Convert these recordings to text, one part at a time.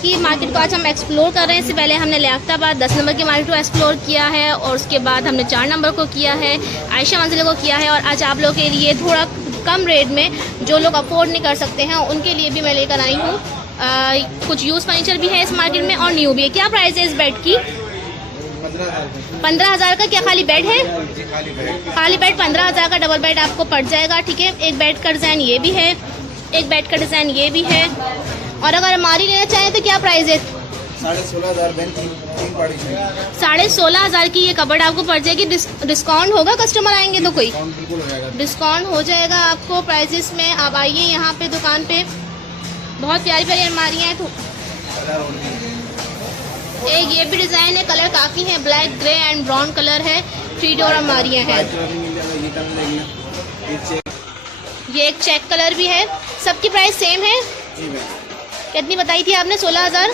की मार्केट को आज हम एक्सप्लोर कर रहे हैं। इससे पहले हमने लियाकताबाद 10 नंबर की मार्केट को एक्सप्लोर किया है और उसके बाद हमने 4 नंबर को किया है, आयशा मंजिल को किया है। और आज आप लोगों के लिए थोड़ा कम रेट में जो लोग अफोर्ड नहीं कर सकते हैं उनके लिए भी मैं लेकर आई हूँ। कुछ यूज़ फर्नीचर भी है इस मार्केट में और न्यू भी है। क्या प्राइस है इस बेड की? 15,000 का। क्या खाली बेड है? खाली बेड 15,000 का डबल बेड आपको पड़ जाएगा। ठीक है, एक बेड का डिज़ाइन ये भी है, एक बेड का डिज़ाइन ये भी है। और अगर अलमारी लेना चाहें तो क्या प्राइस है? 16,500 की ये कबर्ड आपको पड़ जाएगी। डिस्काउंट होगा, कस्टमर आएंगे तो कोई डिस्काउंट हो जाएगा आपको प्राइजेस में। आप आइए यहाँ पे दुकान पे, बहुत प्यारी प्यारी अलमारियाँ हैं। एक ये भी डिज़ाइन है, कलर काफ़ी है, black grey and brown colour है। 3 डोर अलमारियाँ हैं। ये एक चेक कलर भी है। सबकी प्राइस सेम है। कितनी बताई थी आपने? 16,000?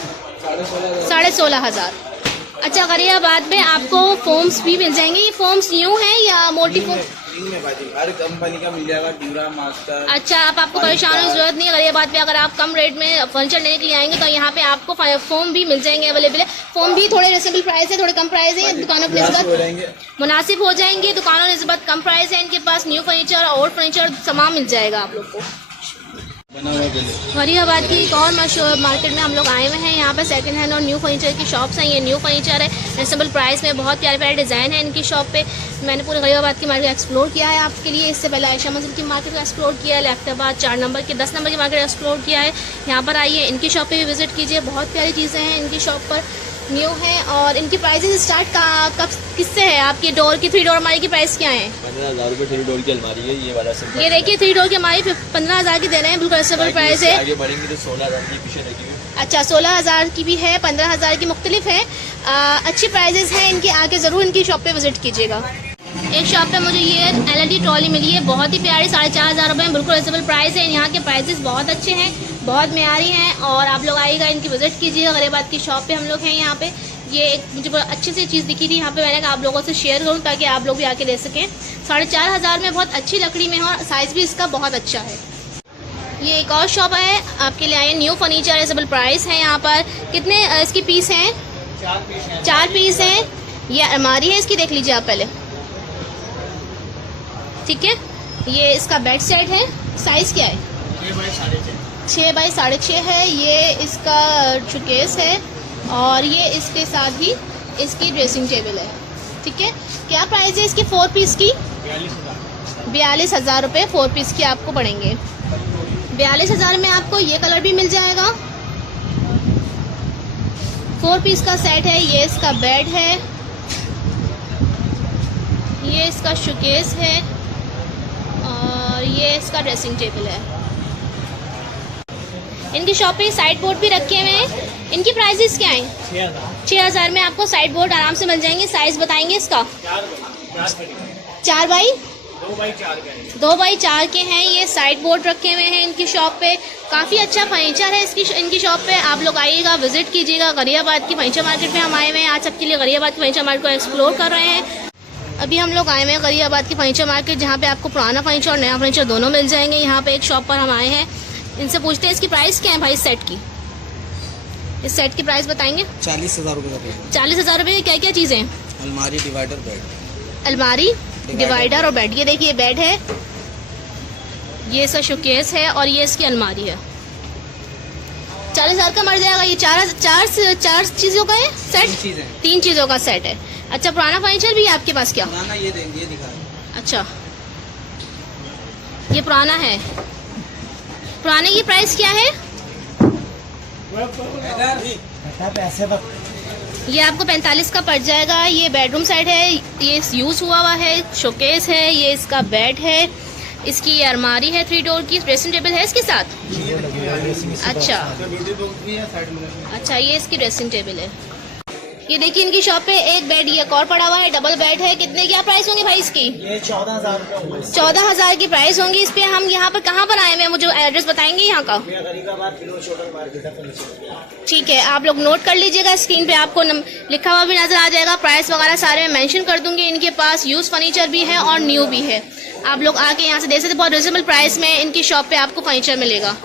16,500। अच्छा, गरियाबाद में आपको फोम्स भी मिल जाएंगे। ये फोम्स न्यू है या मोटी फोम? हर कंपनी का मिल जाएगा, ड्यूरा, मास्टर। अच्छा, आपको परेशान होने की जरूरत नहीं है। गरियाबाद पे अगर आप कम रेट में फर्नीचर लेने के लिए आएंगे तो यहाँ पे आपको फोम भी मिल जाएंगे, अवेलेबल है। फोम भी थोड़े रिजनेबल प्राइस है, थोड़े कम प्राइस है। दुकानों की निस्बत मुनासिब हो जाएंगे। दुकानों की निस्बत कम प्राइस है इनके पास। न्यू फर्नीचर और फर्नीचर सामान मिल जाएगा आप लोग को। गरियाबाद की एक और मशहूर मार्केट में हम लोग आए हुए हैं। यहाँ पे सेकंड हैंड और न्यू फर्नीचर की शॉप्स हैं। ये न्यू फर्नीचर है, रिजनेबल प्राइस में, बहुत प्यारे प्यारे डिज़ाइन है इनकी शॉप पे। मैंने पूरे गरियाबाद की मार्केट एक्सप्लोर किया है आपके लिए। इससे पहले आयशा मंजिल की मार्केट को एक्सप्लोर किया है, लियाकताबाद 4 नंबर की 10 नंबर की मार्केट एक्सप्लोर किया है। यहाँ पर आइए, इनकी शॉप पे भी विजिट कीजिए। बहुत प्यारी चीज़ें हैं इनकी शॉप पर, न्यू है। और इनकी प्राइसेस स्टार्ट कब किससे है? आपकी डोर की 3 डोर अलमारी की प्राइस क्या है? 15,000 रुपये 3 डोर की अलमारी है। ये वाला सब ये देखिए 3 डोर की अलमारी 15,000 की दे रहे हैं, बिल्कुल रिजनेबल प्राइस है। आगे बढ़ेंगे तो 16,000 की पीछे लगी हुई। अच्छा, 16,000 की भी है, 15,000 की मुख्तलिफ है। अच्छी प्राइजेस हैं इनकी। आके ज़रूर इनकी शॉप पे विजिट कीजिएगा। एक शॉप पे मुझे ये LED ट्रॉली मिली है, बहुत ही प्यारी, 4,500 रुपये में, बिल्कुल रिजनेबल प्राइस है। यहाँ के प्राइसेस बहुत अच्छे हैं, बहुत मेयारी हैं। और आप लोग आइएगा, इनकी विजिट कीजिएगा। गरियाबाद की शॉप पे हम लोग हैं यहाँ पे। ये एक मुझे बहुत अच्छी सी चीज़ दिखी थी यहाँ पे, मैंने कहा आप लोगों से शेयर करूँ ताकि आप लोग भी आके ले सकें। 4,500 में बहुत अच्छी लकड़ी में है और साइज़ भी इसका बहुत अच्छा है। ये एक और शॉप है आपके लिए आए, न्यू फर्नीचर, रिजनेबल प्राइस है। यहाँ पर कितने इसकी पीस हैं? 4 पीस हैं। ये अलमारी है इसकी, देख लीजिए आप पहले। ठीक है, ये इसका बेड सेट है। साइज़ क्या है? 6 बाई 6.5 है। ये इसका शोकेस है और ये इसके साथ ही इसकी ड्रेसिंग टेबल है। ठीक है, क्या प्राइस है इसकी 4 पीस की? 42,000 रुपये 4 पीस की आपको पड़ेंगे। 42,000 में आपको ये कलर भी मिल जाएगा। 4 पीस का सेट है। ये इसका बेड है, ये इसका शोकेस है और ये इसका ड्रेसिंग टेबल है। इनकी शॉप पे साइड बोर्ड भी रखे हुए हैं। इनकी प्राइसेस क्या हैं? 6,000 में आपको साइड बोर्ड आराम से मिल जाएंगे। साइज बताएंगे इसका? 2 बाई 4 के हैं। ये साइड बोर्ड रखे हुए हैं इनकी शॉप पे। काफ़ी अच्छा फर्नीचर है इनकी शॉप पे। आप लोग आइएगा, विजिट कीजिएगा। गरियाबाद की फर्नीचर मार्केट में हम आए हुए हैं। आज सबके लिए गरियाबाद की फर्नीचर मार्केट को एक्सप्लोर कर रहे हैं। अभी हम लोग आए हुए हैं गरियाबाद की फर्नीचर मार्केट, जहाँ पे आपको पुराना फर्नीचर और नया फर्नीचर दोनों मिल जाएंगे। यहाँ पे एक शॉप पर हम आए हैं, इनसे पूछते हैं इसकी प्राइस क्या है भाई। इस सेट की, इस सेट की प्राइस बताएंगे? 40,000 रुपये। 40,000 रुपये की क्या क्या चीज़ें हैं? अलमारी, डिवाइडर, बेड। अलमारी, डिवाइडर और बेड। ये देखिए बेड है, ये इसका शोकेस है और ये इसकी अलमारी है। 40,000 का मर जाएगा। ये 4 चीज़ों का है सेट? 3 चीज़ों का सेट है। अच्छा, पुराना फर्नीचर भी है आपके पास क्या? पुराना ये देंगे, ये दिखा। अच्छा, ये पुराना है। पुराने की प्राइस क्या है? ये आपको 45 का पड़ जाएगा। ये बेडरूम सेट है, ये यूज हुआ है। शोकेस है, ये इसका बेड है, इसकी अलमारी है 3 डोर की। ड्रेसिंग टेबल है इसके साथ? अच्छा, ये इसकी ड्रेसिंग टेबल है। ये देखिए इनकी शॉप पे एक बेड ये और पड़ा हुआ है, डबल बेड है। कितने क्या प्राइस होंगे भाई इसकी? ये 14,000 रुपये। 14,000 की प्राइस होंगी इस पे। हम यहाँ पर कहाँ पर आए हैं, मुझे एड्रेस बताएंगे यहाँ का? ठीक है, आप लोग नोट कर लीजिएगा। स्क्रीन पे आपको लिखा हुआ भी नजर आ जाएगा, प्राइस वगैरह सारे मैं मेंशन कर दूंगी। इनके पास यूज फर्नीचर भी है और न्यू भी है। आप लोग आके यहाँ से देख सकते, बहुत रिजनेबल प्राइस में इनकी शॉप पे आपको फर्नीचर मिलेगा।